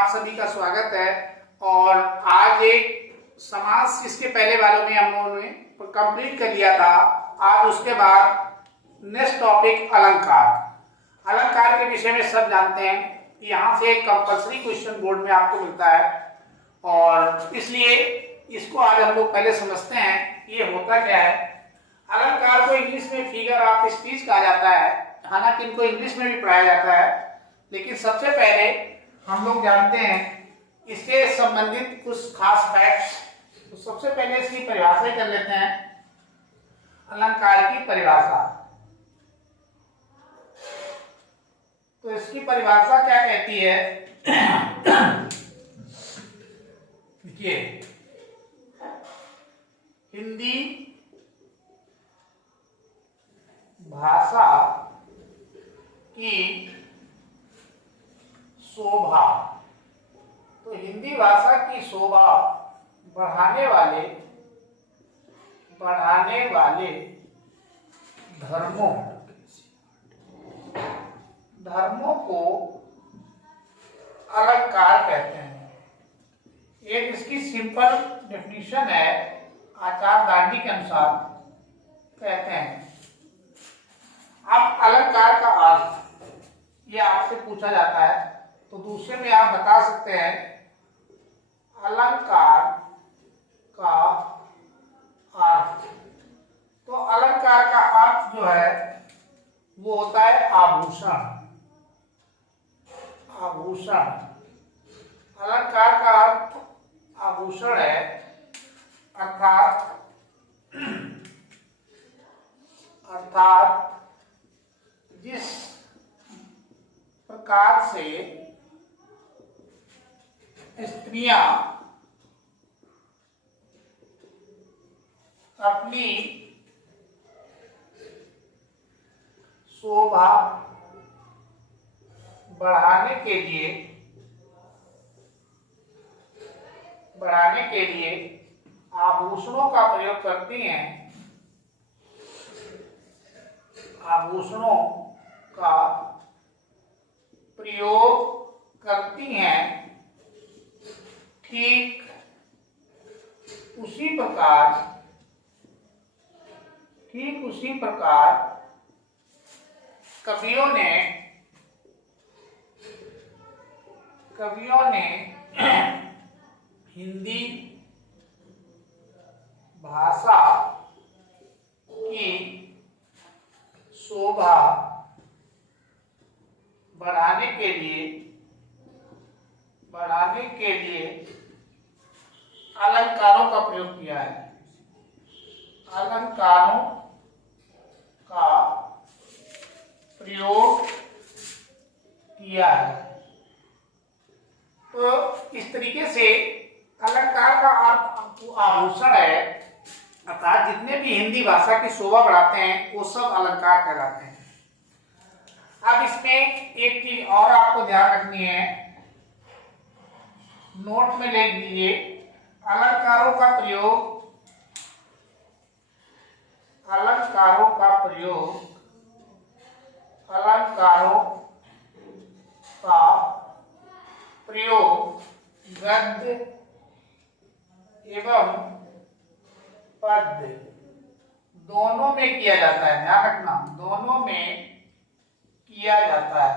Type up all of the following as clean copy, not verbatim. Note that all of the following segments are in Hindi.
आप सभी का स्वागत है। और आज एक समास इसके पहले वालों में हम लोगों ने कंप्लीट कर लिया था। आज उसके बाद नेक्स्ट टॉपिक अलंकार। अलंकार के विषय में सब जानते हैं। यहाँ से एक कंपल्सरी क्वेश्चन बोर्ड में आपको मिलता है और इसलिए इसको आज हम लोग पहले समझते हैं ये होता क्या है। अलंकार को इंग्लिश में फिगर ऑफ स्पीच कहा जाता है, हालांकि इनको इंग्लिश में भी पढ़ाया जाता है, लेकिन सबसे पहले हम लोग जानते हैं इससे संबंधित कुछ खास फैक्ट्स। तो सबसे पहले इसकी परिभाषा ही कर लेते हैं। अलंकार की परिभाषा, तो इसकी परिभाषा क्या कहती है? देखिए, हिंदी भाषा की शोभा, तो हिंदी भाषा की शोभा बढ़ाने वाले धर्मों को अलंकार कहते हैं। एक इसकी सिंपल डेफिनेशन है, आचार्य दांडी के अनुसार कहते हैं। अब अलंकार का अर्थ ये आपसे पूछा जाता है, तो दूसरे में आप बता सकते हैं अलंकार का अर्थ। तो अलंकार का अर्थ जो है वो होता है आभूषण। अलंकार का अर्थ आभूषण है, अर्थात जिस प्रकार से स्त्रियां अपनी शोभा बढ़ाने के लिए आभूषणों का प्रयोग करती हैं, ठीक उसी प्रकार कवियों ने हिंदी भाषा की शोभा बढ़ाने के लिए अलंकारों का प्रयोग किया है। तो इस तरीके से अलंकार का अर्थ आभूषण है, अर्थात जितने भी हिंदी भाषा की शोभा बढ़ाते हैं वो सब अलंकार कहलाते हैं। अब इसमें एक चीज और आपको ध्यान रखनी है, नोट में लिख लीजिए। अलंकारों का प्रयोग गद्य एवं पद्य दोनों में किया जाता है। ध्यान रखना, दोनों में किया जाता है।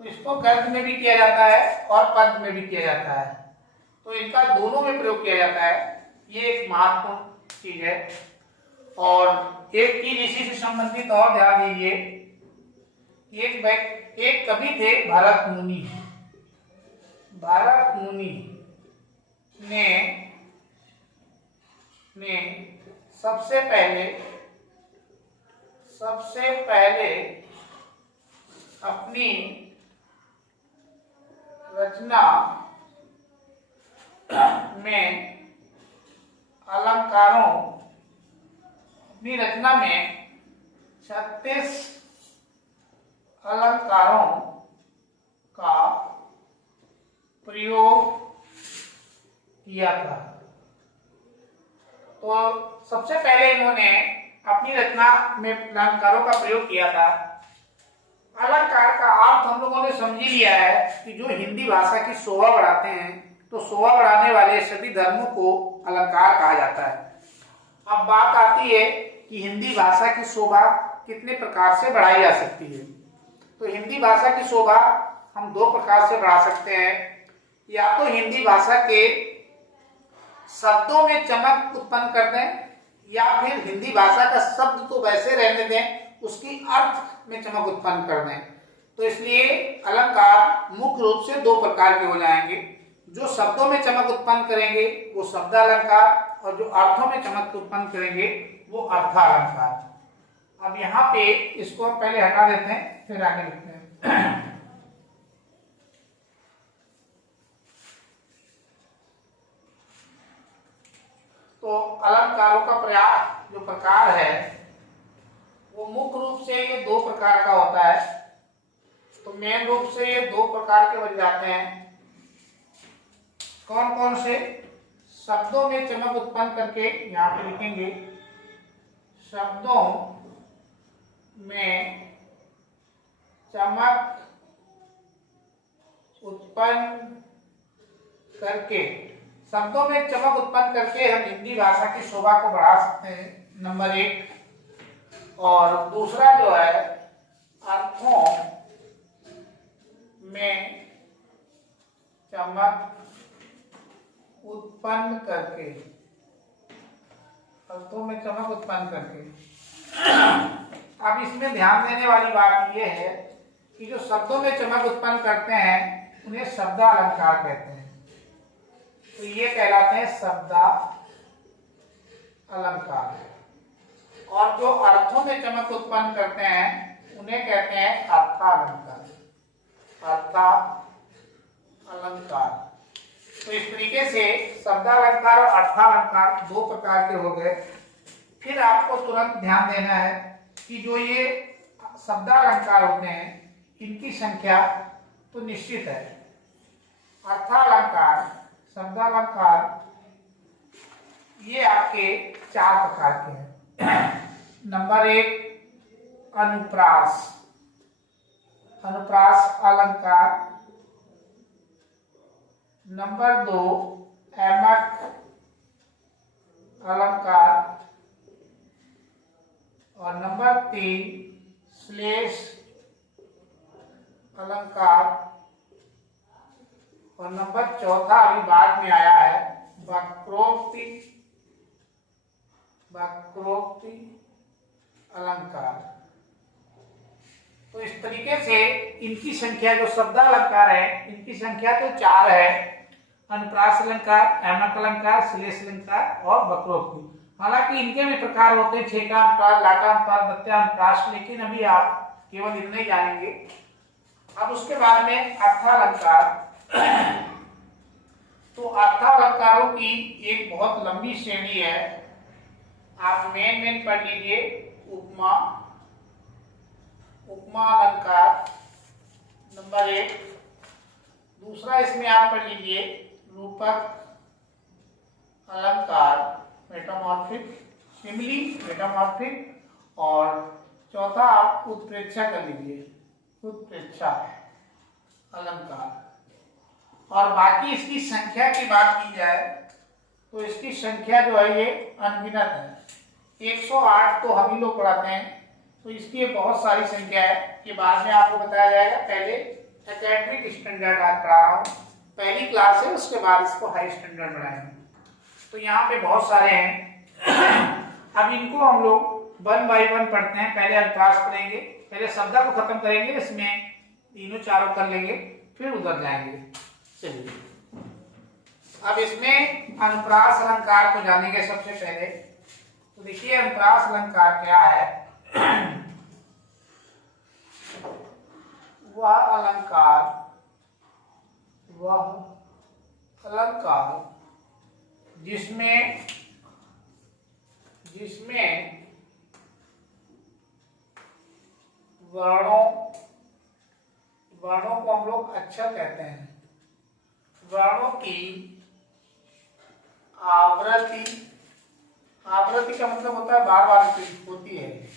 तो इसको गद्य में भी किया जाता है और पद्य में भी किया जाता है, तो इनका दोनों में प्रयोग किया जाता है। ये एक महत्वपूर्ण चीज है। और एक चीज इसी से संबंधित और ध्यान दीजिए, एक कवि थे भरत मुनि ने सबसे पहले अपनी रचना में 36 अलंकारों का प्रयोग किया था। तो सबसे पहले इन्होंने अपनी रचना में अलंकारों का प्रयोग किया था। अलंकार का अर्थ हम लोगों ने समझ लिया है कि जो हिंदी भाषा की शोभा बढ़ाते हैं, तो शोभा बढ़ाने वाले सभी धर्मों को अलंकार कहा जाता है। अब बात आती है कि हिंदी भाषा की शोभा कितने प्रकार से बढ़ाई जा सकती है। तो हिंदी भाषा की शोभा हम दो प्रकार से बढ़ा सकते हैं। या तो हिंदी भाषा के शब्दों में चमक उत्पन्न कर दें, या फिर हिंदी भाषा का शब्द तो वैसे रहने दें, उसकी अर्थ में चमक उत्पन्न कर दें। तो इसलिए अलंकार मुख्य रूप से दो प्रकार के हो जाएंगे। जो शब्दों में चमक उत्पन्न करेंगे वो शब्द अलंकार, और जो अर्थों में चमक उत्पन्न करेंगे वो अर्थालंकार। अब यहाँ पे इसको हम पहले हटा देते हैं, फिर आगे लिखते हैं। तो अलंकारों का प्रयास जो प्रकार है वो मुख्य रूप से ये दो प्रकार का होता है। तो मेन रूप से ये दो प्रकार के बन जाते हैं। कौन कौन से? शब्दों में चमक उत्पन्न करके, यहाँ पे लिखेंगे शब्दों में चमक उत्पन्न करके, शब्दों में चमक उत्पन्न करके हम हिंदी भाषा की शोभा को बढ़ा सकते हैं, नंबर एक। और दूसरा जो है अर्थों में चमक उत्पन्न करके, अर्थों में चमक उत्पन्न करके। अब इसमें ध्यान देने वाली बात यह है कि जो शब्दों में चमक उत्पन्न करते हैं उन्हें शब्दालंकार कहते हैं। तो ये कहलाते हैं शब्दा अलंकार। और जो अर्थों में चमक उत्पन्न करते हैं उन्हें कहते हैं अर्थालंकार, अर्था अलंकार। तो इस तरीके से शब्दालंकार और अर्थालंकार दो प्रकार के हो गए। फिर आपको तुरंत ध्यान देना है कि जो ये शब्दालंकार होते हैं इनकी संख्या तो निश्चित है। अर्थालंकार, शब्दालंकार ये आपके चार प्रकार के हैं। नंबर एक अनुप्रास, अनुप्रास अलंकार। नंबर दो एमक अलंकार। और नंबर तीन श्लेष अलंकार। और नंबर चौथा अभी बाद में आया है वक्रोक्ति, वक्रोक्ति अलंकार। तो इस तरीके से इनकी संख्या, जो शब्दालंकार है इनकी संख्या तो चार है। अनुप्रास अलंकार, एमक अलंकार, श्लेष अलंकार और वक्रोक्ति। हालांकि इनके भी प्रकार होते हैं, छेकानुप्रास, लाटानुप्रास, दत्यानुप्रास, लेकिन अभी आप केवल इतने जानेंगे। अब उसके बाद में अर्थालंकार। तो अर्थालंकारों की एक बहुत लंबी श्रेणी है। आप मेन पढ़ लीजिए। उपमा, उपमा अलंकार नंबर एक। दूसरा इसमें आप पढ़ लीजिए रूपक अलंकार, मेटामॉर्फिक, सिमिली, मेटामॉर्फिक। और चौथा आप उत्प्रेक्षा कर लीजिए, उत्प्रेक्षा अलंकार। और बाकी इसकी संख्या की बात की जाए तो इसकी संख्या जो है ये अनगिनत है। 108 तो हम ही लोग पढ़ाते हैं, तो इसकी बहुत सारी संख्या है। ये बाद में आपको बताया जाएगा। पहले एकेडमिक स्टैंडर्ड आप पढ़ा रहा हूँ, पहली क्लास है, उसके बाद इसको हाई स्टैंडर्ड बढ़ाएंगे। तो यहाँ पे बहुत सारे हैं। अब इनको हम लोग वन बाई वन पढ़ते हैं। पहले अनुप्रास पढ़ेंगे, पहले शब्द को खत्म करेंगे, इसमें तीनों चारों कर लेंगे, फिर उधर जाएंगे। चलिए अब इसमें अनुप्रास अलंकार को जानेंगे सबसे पहले। तो देखिए अनुप्रास अलंकार क्या है। वह अलंकार जिसमें वर्णों को हम लोग अक्षर कहते हैं। वर्णों की आवृत्ति, आवृत्ति का मतलब होता है बार बार होती है,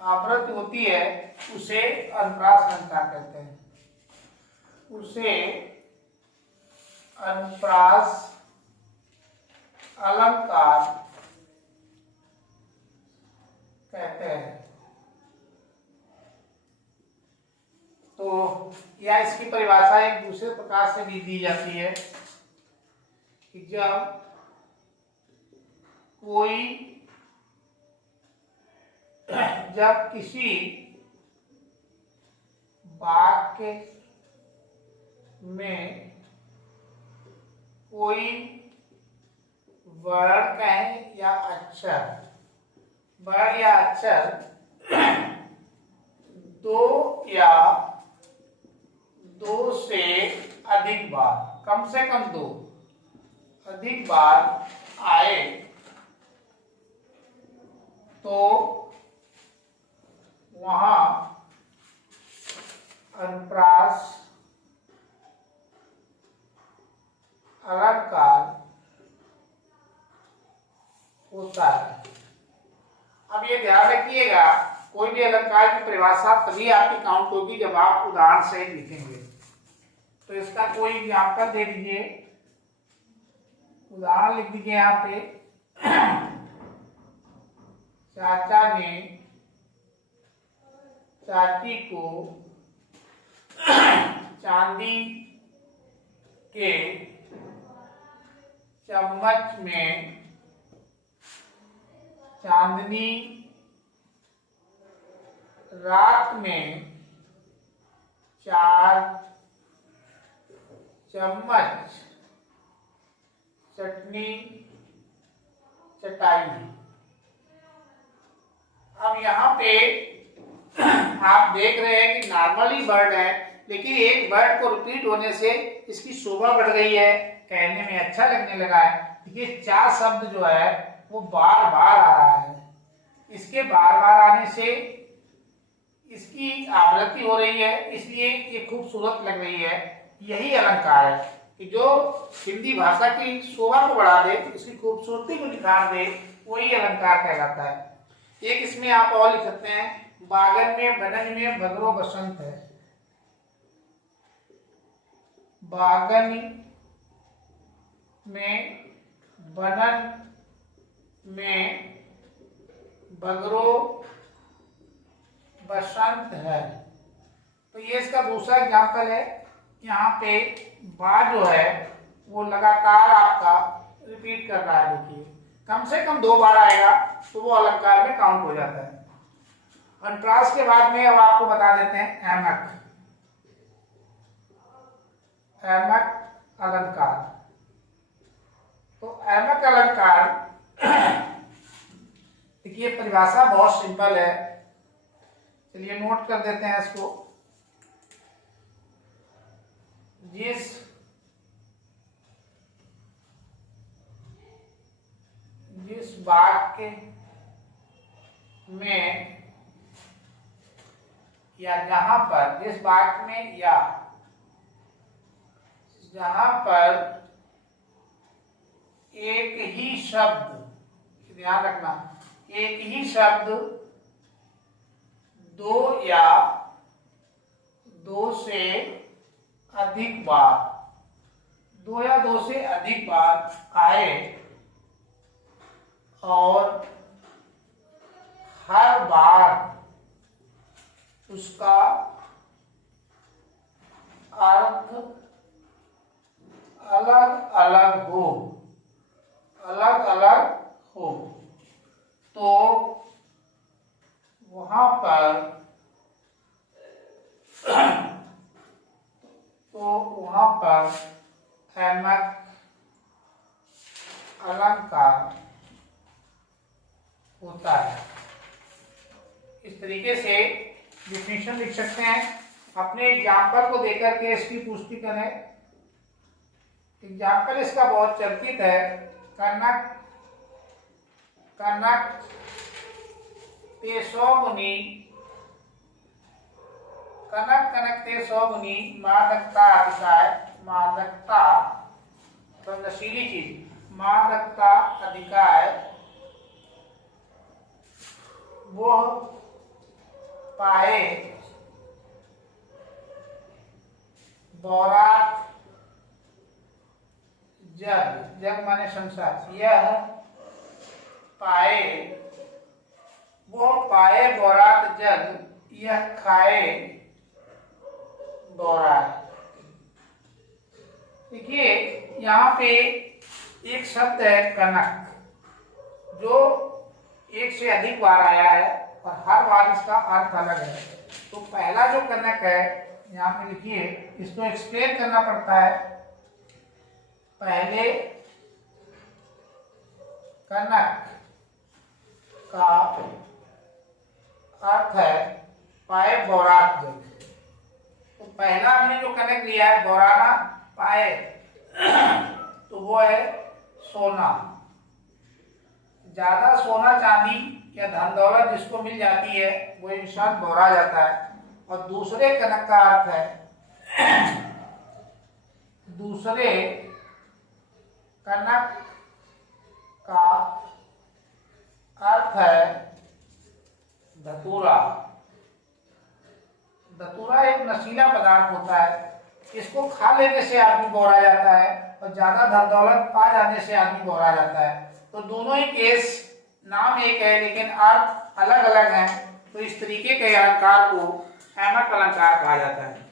आवृत्ति होती है उसे अनुप्रास अलंकार कहते हैं। उसे अनुप्रास अलंकार कहते हैं। तो या इसकी परिभाषा एक दूसरे प्रकार से भी दी जाती है कि जब किसी वाक्य में कोई वर्ण कहें या अक्षर, वर्ण या अक्षर दो या दो से अधिक बार, कम से कम दो अधिक बार आए तो वहां अनुप्रास अलंकार होता है। अब ये ध्यान रखिएगा, कोई भी अलंकार की परिभाषा तभी आपकी काउंट होगी जब आप उदाहरण सहित लिखेंगे। तो इसका कोई एग्जाम्पल दे दीजिए, उदाहरण लिख दीजिए यहाँ पे। चाचा ने चाची को चांदी के चम्मच में चांदनी रात में 4 चम्मच चटनी चटाई। अब यहाँ पे आप देख रहे हैं कि नॉर्मली वर्ड है, लेकिन एक वर्ड को रिपीट होने से इसकी शोभा बढ़ गई है, कहने में अच्छा लगने लगा है। देखिए 4 शब्द जो है वो बार बार आ रहा है। इसके बार बार आने से इसकी आवृत्ति हो रही है, इसलिए ये खूबसूरत लग रही है। यही अलंकार है कि जो हिंदी भाषा की शोभा को बढ़ा दे, उसकी खूबसूरती को निखार दे, वही अलंकार कहलाता है। एक इसमें आप और लिख सकते हैं, बागन में बनन में बगरो बसंत है। बागन में बनन में बगरो बसंत है। तो ये इसका दूसरा एग्जाम्पल है। यहाँ पे बा जो है वो लगातार आपका रिपीट कर रहा है। देखिए कम से कम 2 बार आएगा तो वो अलंकार में काउंट हो जाता है। अनुप्रास के बाद में अब आपको बता देते हैं एमक। एमक अलंकार। तो एमक अलंकार देखिए परिभाषा बहुत सिंपल है, चलिए नोट कर देते हैं इसको। जिस वाक्य में या जहां पर, जिस वाक्य में या जहां पर एक ही शब्द, ध्यान रखना, एक ही शब्द 2 या 2 से अधिक बार, 2 या 2 से अधिक बार आए और हर बार उसका अर्थ अलग अलग हो, अलग अलग हो, तो वहां पर एमक अलंकार होता है। इस तरीके से डिफिनेशन लिख सकते हैं। अपने एग्जाम्पल को देकर के इसकी पुष्टि करें। एग्जाम्पल इसका बहुत चर्चित है। कनक ते सौ मुनि, कनक ते सौ मुनि मादकता अधिकार, मादकता तो नशीली चीज, मादकता अधिकार वो पाए बोरात जग, जग माने संसार, यह पाए, वो पाए बोरात जग, यह खाए बोरा। देखिए यहाँ पे एक शब्द है कनक, जो एक से अधिक बार आया है और हर बार इसका अर्थ अलग है। तो पहला जो कनक है यहाँ पे लिखिए, इसको एक्सप्लेन करना पड़ता है। पहले कनक का अर्थ है पाए बोरात जग। तो पहला हमने जो कनक लिया है बोराना पाए, तो वो है सोना। ज्यादा सोना चांदी या धन दौलत जिसको मिल जाती है वो इंसान बोरा जाता है। और दूसरे कनक का अर्थ है, दूसरे कनक का अर्थ है धतूरा। धतूरा एक नशीला पदार्थ होता है, इसको खा लेने से आदमी बोरा जाता है और ज्यादा धन दौलत पा जाने से आदमी बोरा जाता है। तो दोनों ही केस नाम एक है लेकिन अर्थ अलग अलग हैं। तो इस तरीके के अलंकार को ऐमक अलंकार कहा जाता है।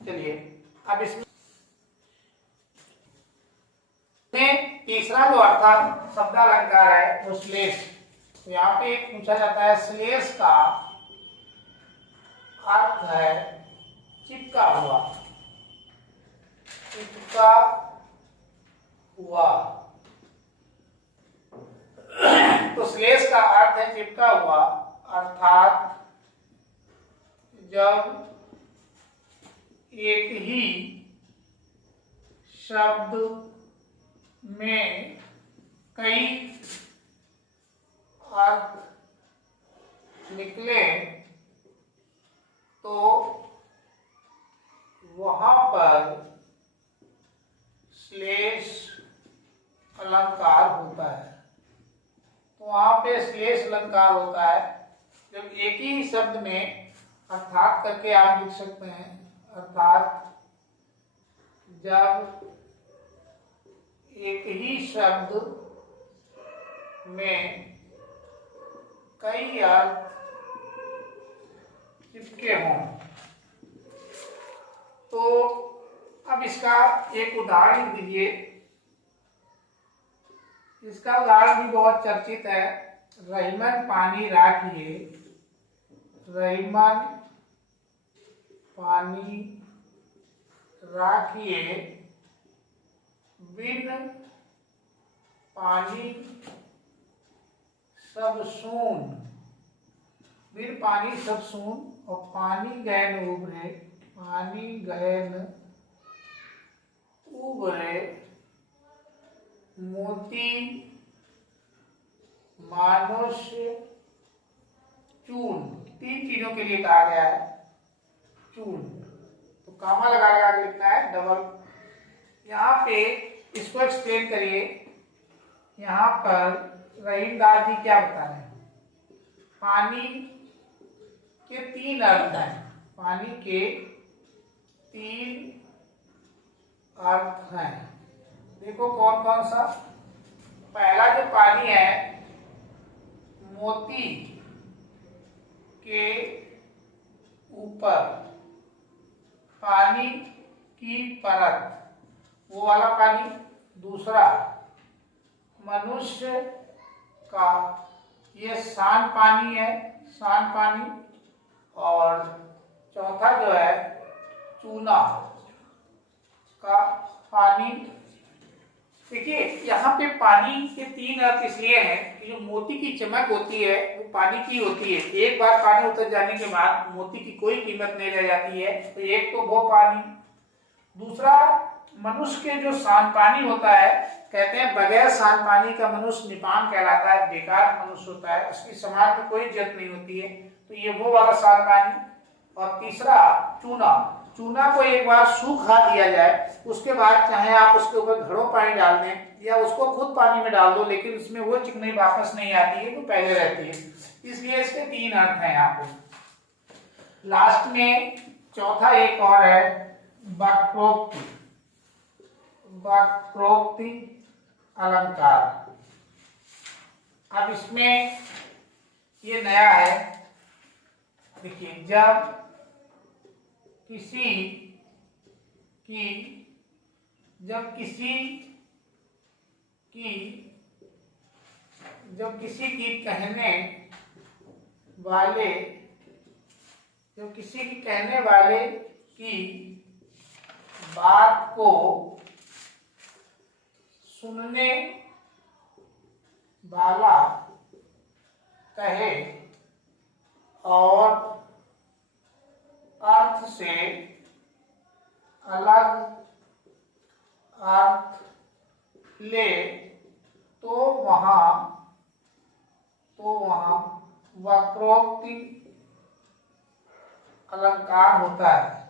चलिए अब इसमें तीसरा जो अर्थ शब्द अलंकार है वो श्लेष। तो यहाँ पे एक पूछा जाता है, श्लेष का अर्थ है चिपका हुआ, चिपका हुआ। तो श्लेष का अर्थ है चिपका हुआ, अर्थात जब एक ही शब्द में कई अर्थ निकले तो वहां पर श्लेष अलंकार होता है। तो वहां पे श्लेष अलंकार होता है जब एक ही शब्द में अर्थात करके आप लिख सकते हैं, अर्थात जब एक ही शब्द में कई अर्थ चिपके हों। तो अब इसका एक उदाहरण दीजिए। इसका उदाहरण भी बहुत चर्चित है। रहीमन पानी राखिए, रहीमन पानी राखिए, बिन पानी सब सून, बिन पानी सब सून। और पानी गहन उबरे, पानी गहन उबरे, मोती मानुष्य चून। तीन चीजों के लिए कहा गया है चून। तो कामा लगा लगा के लिखना है डबल। यहाँ पे इसको एक्सप्लेन करिए। यहाँ पर रहीमदास जी क्या बता रहे हैं? पानी के तीन अर्थ हैं, पानी के तीन अर्थ हैं। देखो कौन कौन सा। पहला जो पानी है, मोती के ऊपर पानी की परत, वो वाला पानी। दूसरा मनुष्य का, ये सान पानी है, सान पानी। और चौथा जो है चूना का पानी। देखिए यहाँ पे पानी के तीन अर्थ इसलिए हैं कि जो मोती की चमक होती है वो पानी की होती है। एक बार पानी उतर जाने के बाद मोती की कोई कीमत नहीं रह जाती है। तो एक तो वो पानी। दूसरा मनुष्य के जो सान पानी होता है, कहते हैं बगैर सान पानी का मनुष्य निपान कहलाता है, बेकार मनुष्य होता है, उसकी समाज में कोई इज्जत नहीं होती है। तो ये वो वाला सान पानी। और तीसरा चूना। चूना को एक बार सूखा दिया जाए, उसके बाद चाहे आप उसके ऊपर घड़ों पानी डाल दें या उसको खुद पानी में डाल दो, लेकिन उसमें वो चिकनाई वापस नहीं आती है, वो पहले रहती है। इसलिए इसके तीन अर्थ हैं यहाँ पे। लास्ट में चौथा एक और है वक्रोक्ति, वक्रोक्ति अलंकार। अब इसमें ये नया है, देखिए, जब किसी की कहने वाले की बात को सुनने वाला कहे और अर्थ से अलग अर्थ ले तो वहाँ वक्रोक्ति अलंकार होता है,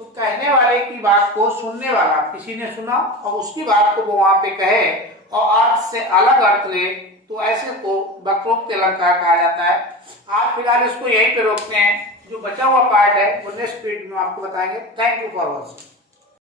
तो कहने वाले की बात को सुनने वाला, किसी ने सुना और उसकी बात को वो वहां पे कहे और अर्थ से अलग अर्थ ले, तो ऐसे को वक्रोक्ति अलंकार कहा जाता है। आज फिलहाल इसको यहीं पे रोकते हैं, जो बचा हुआ पार्ट है वो नेक्स्ट वीडियो में आपको बताएंगे। Thank you for watching.